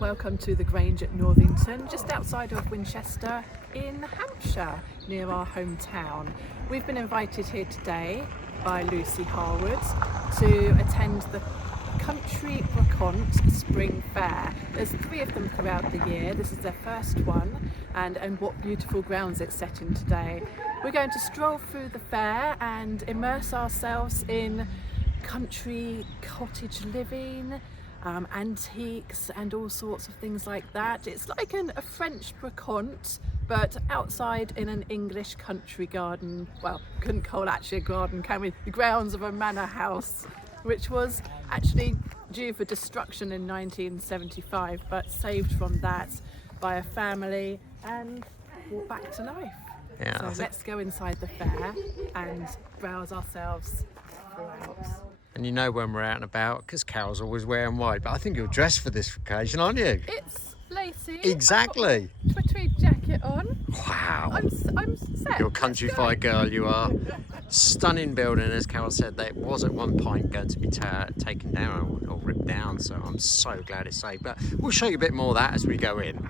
Welcome to the Grange at Northington, just outside of Winchester in Hampshire, near our hometown. We've been invited here today by Lucy Harwood to attend the Country Bracont Spring Fair. There's 3 of them throughout the year. This is their first one, and what beautiful grounds it's set in today. We're going to stroll through the fair and immerse ourselves in country cottage living, antiques and all sorts of things like that. It's like a French bracont, but outside in an English country garden. Well, couldn't call actually a garden, can we? The grounds of a manor house, which was actually due for destruction in 1975, but saved from that by a family and brought back to life. Yeah, So let's go inside the fair and browse ourselves throughout. and you know when we're out and about, because Carol's always wearing white, but I think you're dressed for this occasion, aren't you? It's lacy. Exactly. I've got a tweed jacket on. Wow. I'm set. You're a countrified girl, you are. Stunning building, as Carol said, that was at one point going to be taken down or ripped down, so I'm so glad it's safe. But we'll show you a bit more of that as we go in.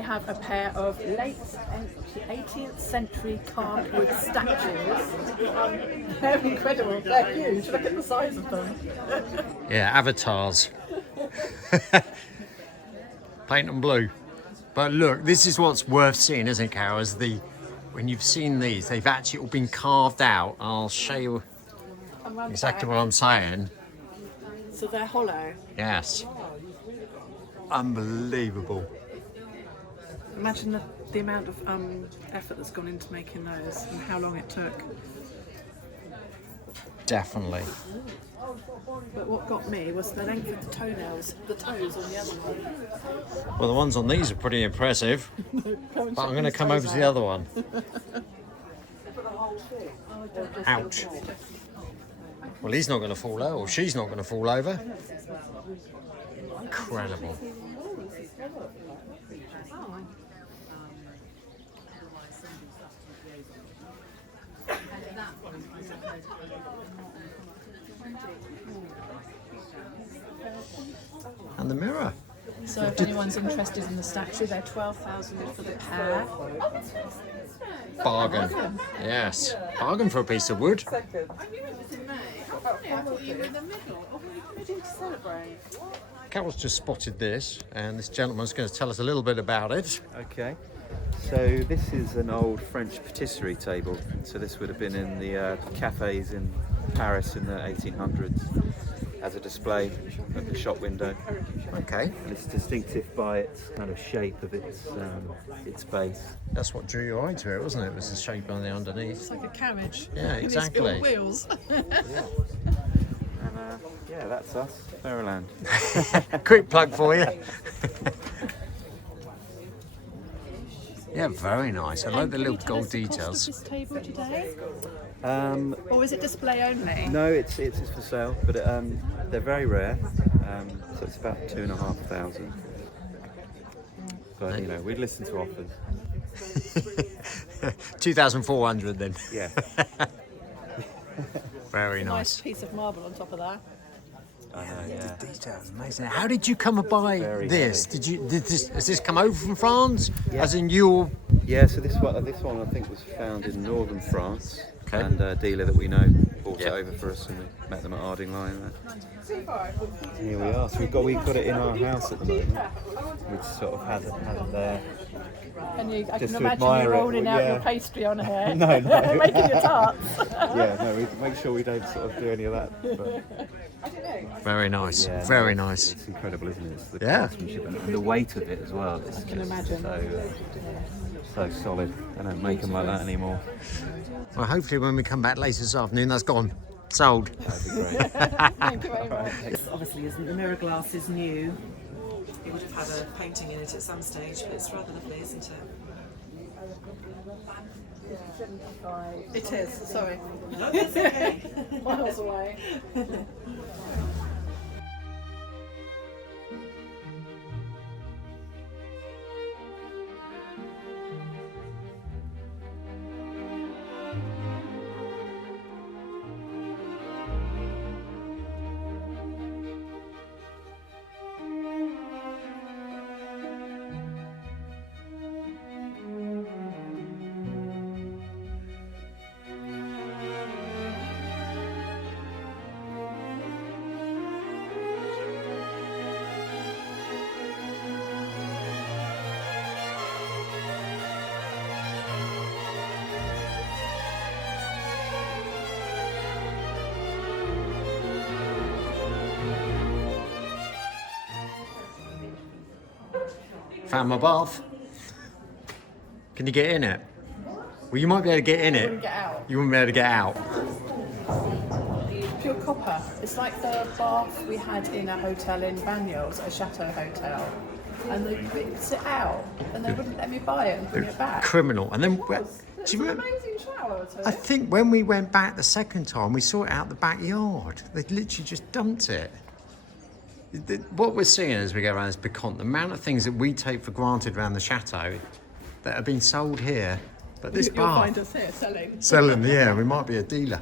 Have a pair of late 18th century carved wood statues. They're incredible, they're huge, look at the size of them. Yeah, avatars. Paint them blue. But look, this is what's worth seeing, isn't it, Carol? Is when you've seen these, they've actually all been carved out. I'll show you exactly what I'm saying. So they're hollow. Yes. Unbelievable. Imagine the amount of effort that's gone into making those and how long it took. Definitely. But what got me was the length of the toenails, the toes on the other one. Well, the ones on these are pretty impressive. But I'm going to come over to the other one. Ouch. Well, he's not going to fall over, or she's not going to fall over. Incredible. And the mirror. So if anyone's interested in the statue, they're 12,000 for the pair. Bargain. Yes. Bargain for a piece of wood. Carol's just spotted this, and this gentleman's going to tell us a little bit about it. Okay, so this is an old French patisserie table. So this would have been in the cafes in Paris in the 1800s as a display at the shop window. Okay. And it's distinctive by its kind of shape of its base. That's what drew your eye to it, wasn't it? It was the shape on the underneath. It's like a carriage. Yeah, exactly. With wheels. And yeah, that's us, Fairyland. Quick plug for you. Yeah, very nice. I like the little gold details. Cost of this table today? Or is it display only? No, it's for sale, but they're very rare. So it's about 2,500. But you know, we'd listen to offers. 2,400 then. Yeah. Very Nice nice. piece of marble on top of that. I know, yeah. Details, amazing. How did you come by Very this? heavy. Has this come over from France? Yeah. As in your... Yeah, so this one I think was found in northern France, Okay. and a dealer that we know bought Yeah. it over for us, and we met them at Ardingline. Here we are. So we've got it in our house at the moment. We sort of has it there. And I Just can to imagine admire you it, rolling out yeah. your pastry on here. No. Making your tarts. Yeah, no, we make sure we don't sort of do any of that. But Very nice. yeah, Very no, nice. It's incredible, isn't it? It's the Yeah. craftsmanship and the weight of it as well. It's can just imagine. so solid. They don't make them like that anymore. Well, hopefully when we come back later this afternoon, that's gone. Sold. That'd be great. Thank you very much. This obviously isn't. The mirror glass is new. It would have had a painting in it at some stage, but it's rather lovely, isn't it? It is, sorry. No, that's okay. Miles away. Found my bath. Can you get in it? Well, you might be able to get in it. Get out. You wouldn't be able to get out. Pure copper. It's like the bath we had in a hotel in Banyuls, a chateau hotel. And they ripped it out and they wouldn't let me buy it and bring it back. Criminal. And then, do It's you an remember? amazing shower too. I think when we went back the second time, we saw it out the backyard. They literally just dumped it. What we're seeing as we go around this Bicont, the amount of things that we take for granted around the chateau that have been sold here, but this You'll bar find us here selling. selling, yeah, we might be a dealer.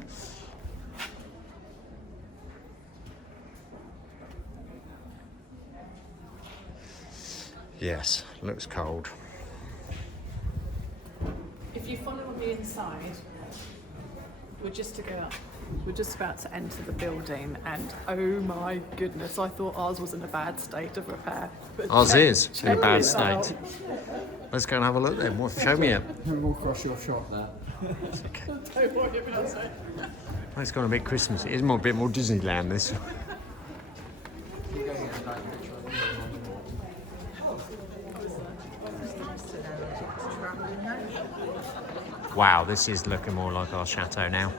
Yes, looks cold. If you follow on the inside, we're just about to enter the building, and oh my goodness, I thought ours was in a bad state of repair. But Ours is in a check bad this out. state. Let's go and have a look then. Show me it. We'll cross your shop there. Don't worry about it. It's gone a bit Christmassy. It's a bit more Disneyland, this. Wow, this is looking more like our chateau now.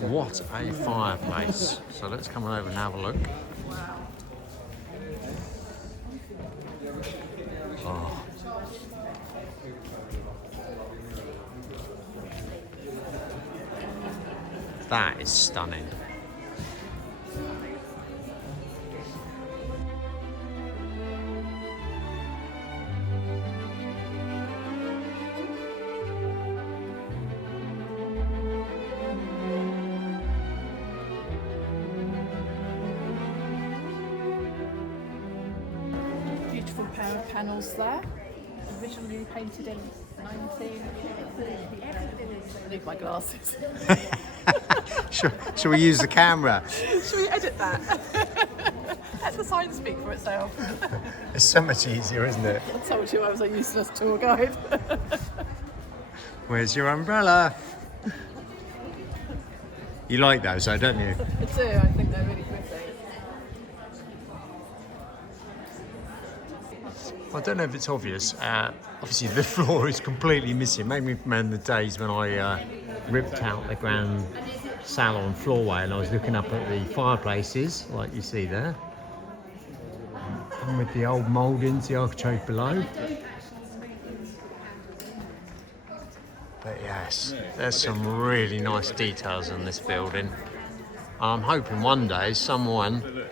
What a fireplace. So let's come on over and have a look. Oh. That is stunning. Beautiful pair of panels there. Originally painted in 19... I need my glasses. Shall we use the camera? Should we edit that? Let the sign speak for itself. It's so much easier, isn't it? I told you I was a useless tour guide. Where's your umbrella? You like those, though, don't you? I do, I think they're really pretty. I don't know if it's obvious. Obviously, the floor is completely missing. Maybe from the days when I ripped out the grand salon floorway, and I was looking up at the fireplaces, like you see there. And with the old mouldings, the architrave below. But yes, there's some really nice details in this building. I'm hoping one day someone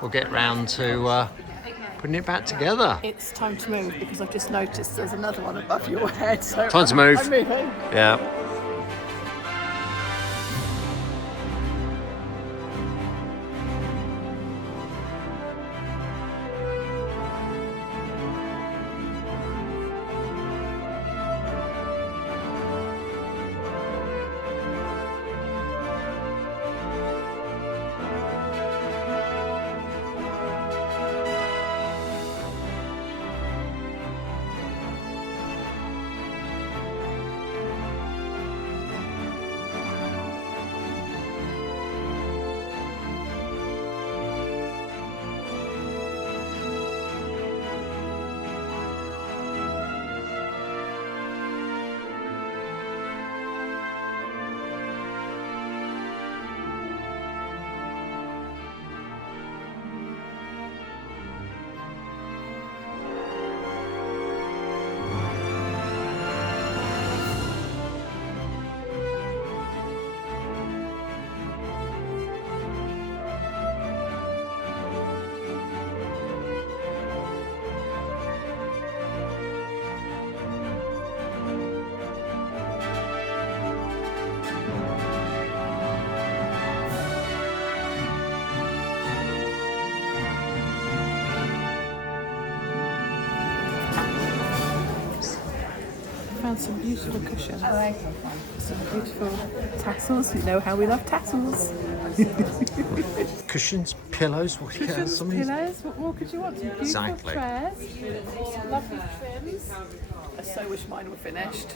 will get round to putting it back together. It's time to move because I've just noticed there's another one above your head. So Time to move. I'm moving. Yeah. Found some beautiful cushions. Some beautiful tassels. You know how we love tassels. Cushions, pillows, what Cushions, some of these- pillows. What more could you want? Some beautiful Exactly. chairs. Some lovely trims. I so wish mine were finished.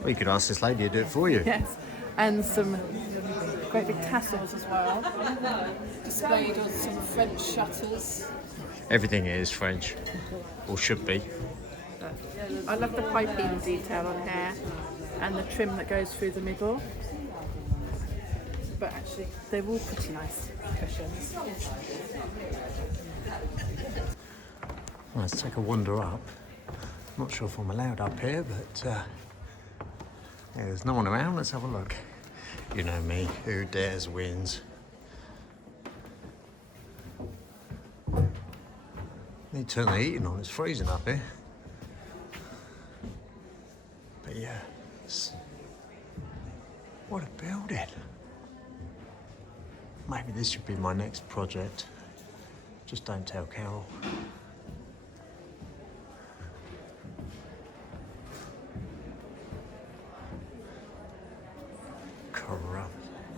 Well, you could ask this lady to do it for you. Yes. And some great big tassels as well. Displayed on some French shutters. Everything is French, or should be. I love the piping detail on here and the trim that goes through the middle. But actually, they're all pretty nice cushions. Let's take a wander up. Not sure if I'm allowed up here, but yeah, there's no one around. Let's have a look. You know me, who dares wins. Need to turn the heating on, it's freezing up here. But yeah, what a building. Maybe this should be my next project. Just don't tell Carol. Corrupt.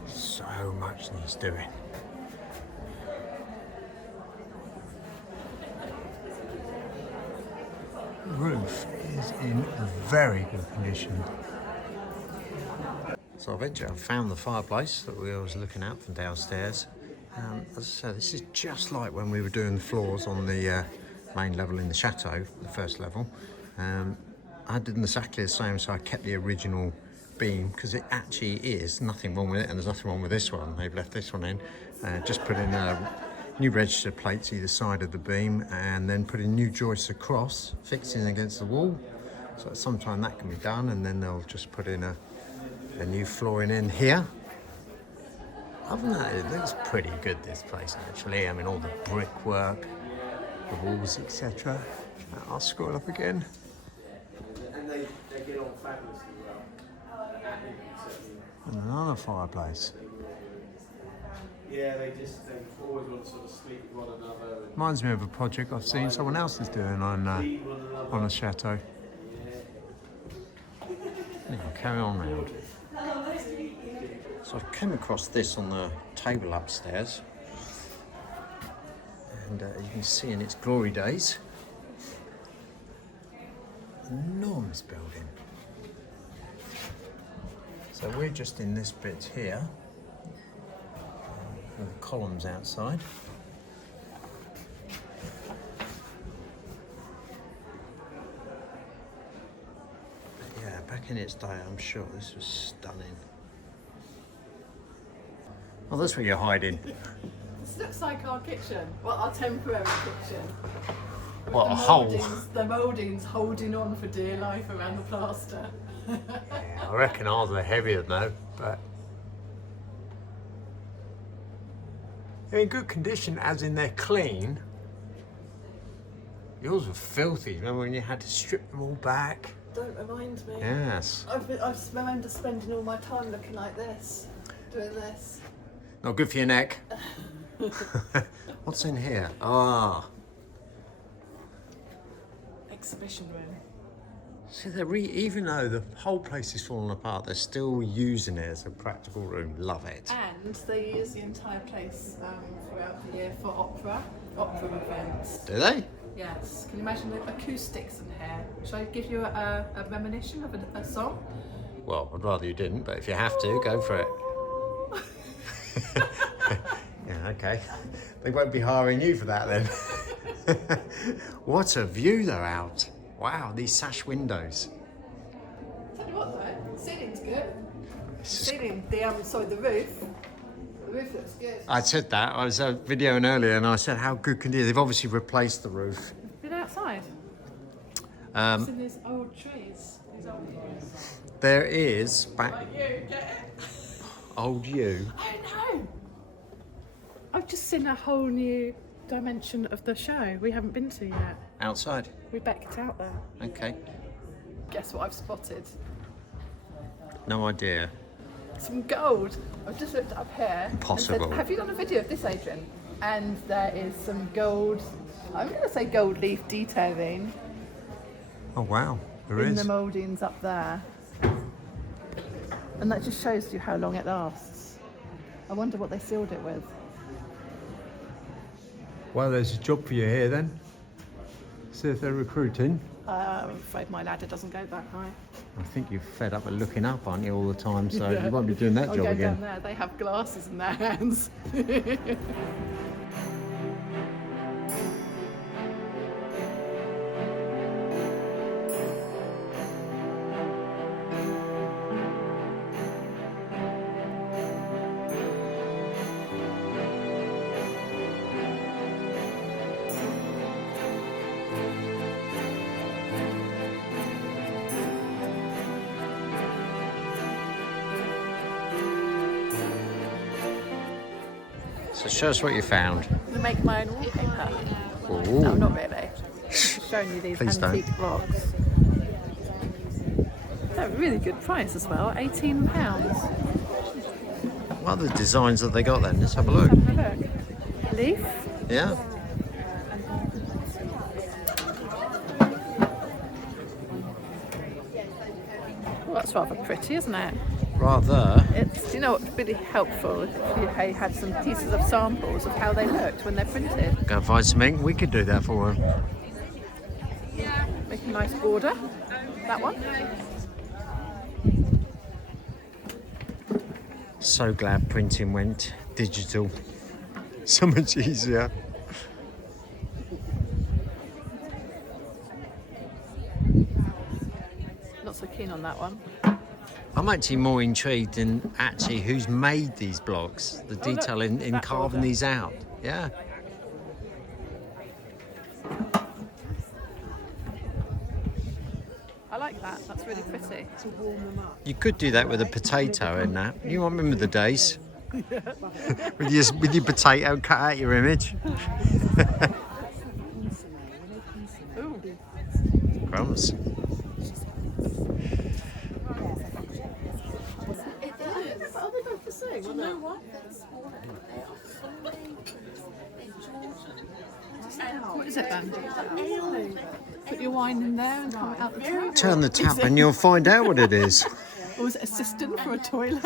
So much needs doing. The roof is in very good condition. So eventually I found the fireplace that we was looking at from downstairs. As I said, this is just like when we were doing the floors on the main level in the chateau, the first level. I did exactly the same, so I kept the original beam because it actually is nothing wrong with it, and there's nothing wrong with this one. They've left this one in. Just put in new register plates either side of the beam, and then put in new joists across, fixing against the wall. So at some time that can be done, and then they'll just put in a new flooring in here. Other than that, it looks pretty good, this place, actually. I mean, all the brickwork, the walls, etc. I'll scroll up again. And they get on fabulously well. And another fireplace. Yeah, they always want to sort of speak with one another. Reminds me of a project I've seen someone else is doing on a chateau. Anyway, carry on round. So I came across this on the table upstairs, and you can see in its glory days, enormous building. So we're just in this bit here, with the columns outside. But yeah, back in its day, I'm sure this was stunning. Oh, that's where you're hiding. This looks like our kitchen. Well, our temporary kitchen. What, a hole? The mouldings holding on for dear life around the plaster. I reckon ours are heavier though, but they're in good condition, as in they're clean. Yours were filthy. Remember when you had to strip them all back? Don't remind me. Yes. I remember spending all my time looking like this, doing this. Not good for your neck. What's in here? Ah. Exhibition room. See, even though the whole place is falling apart, they're still using it as a practical room. Love it. And they use the entire place throughout the year for opera events. Do they? Yes. Can you imagine the acoustics in here? Shall I give you a premonition of a song? Well, I'd rather you didn't, but if you have to, go for it. Yeah, okay. They won't be hiring you for that then. What a view they're out. Wow, these sash windows. Tell you what though, ceiling's good. Ceiling, the roof. The roof looks good. I said that. I was videoing earlier and I said how good can they? They've obviously replaced the roof. Been outside. It's in these old trees. These old trees. There is back. Like you, get it? Old you. I know. I've just seen a whole new dimension of the show we haven't been to yet. Outside. We becked out there. Okay. Guess what I've spotted? No idea. Some gold. I've just looked up here. Impossible. And said, have you got a video of this, Adrian? And there is some gold, I'm going to say gold leaf detailing Oh wow, there in is. the mouldings up there. And that just shows you how long it lasts. I wonder what they sealed it with. Well, there's a job for you here then. See if they're recruiting. I'm afraid my ladder doesn't go that high. I think you're fed up with looking up, aren't you, all the time? So you won't be doing that I'll job go again. down there. They have glasses in their hands. So show us what you found. I make my own wallpaper. Ooh. No, not really. Just showing you these Please antique don't. blocks. They're a really good price as well, £18. What are the designs that they got then? Let's have a look. Have a look. Leaf. Yeah. Well, that's rather pretty, isn't it? Rather. It's, you know what's really helpful if you had some pieces of samples of how they looked when they're printed. Go find some ink. We could do that for them. Make a nice border. That one. So glad printing went digital. So much easier. Not so keen on that one. I'm actually more intrigued in actually who's made these blocks, the detail look, in that carving border. these out. Yeah. I like that. That's really pretty. You could do that with a potato in that. You remember the days? with your potato, cut out your image. Ooh. Crumbs. What is it then? Put your wine in there and come out the top. Turn the tap and you'll find out what it is. Or was it a cistern for a toilet?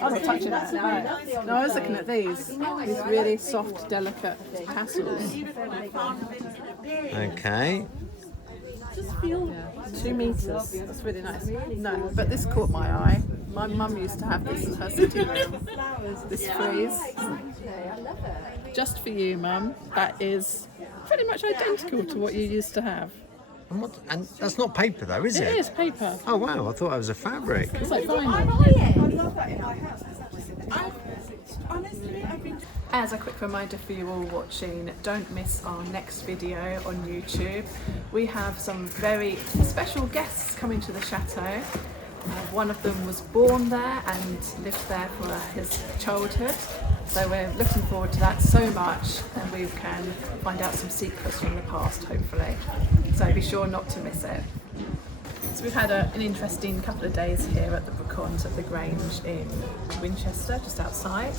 I'm not touching that. No, I was looking at these really soft, delicate tassels. Okay. Yeah, 2 meters. That's really nice. No, but this caught my eye. My mum used to have this in her sitting room. This frieze. Just for you, Mum. That is pretty much identical to what you used to have. And that's not paper though, is it? It is paper. Oh wow, I thought it was a fabric. It's like vinyl. As a quick reminder for you all watching, don't miss our next video on YouTube. We have some very special guests coming to the chateau. One of them was born there and lived there for his childhood, so we're looking forward to that so much, and we can find out some secrets from the past hopefully, so be sure not to miss it. So we've had an interesting couple of days here at the Bracons at the Grange in Winchester, just outside.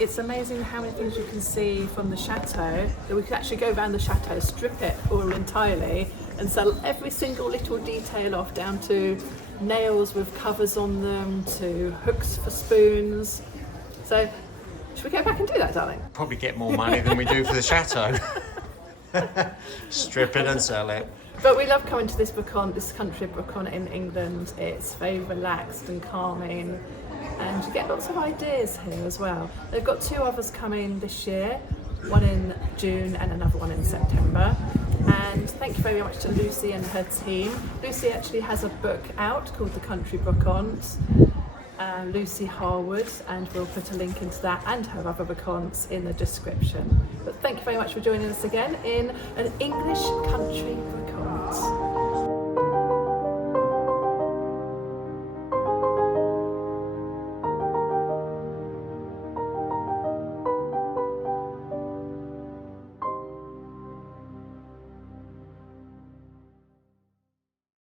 It's amazing how many things you can see from the chateau, that we could actually go around the chateau, strip it all entirely and sell every single little detail off, down to nails with covers on them, to hooks for spoons. So should we go back and do that, darling? Probably get more money than we do for the chateau. Strip it and sell it. But we love coming to this Bracon, this country Bracon in England. It's very relaxed and calming, and you get lots of ideas here as well. They've got 2 others coming this year, one in June and another one in September. And thank you very much to Lucy and her team. Lucy actually has a book out called The Country Bracons, Lucy Harwood, and we'll put a link into that and her other Bracons in the description. But thank you very much for joining us again in an English country Bracons.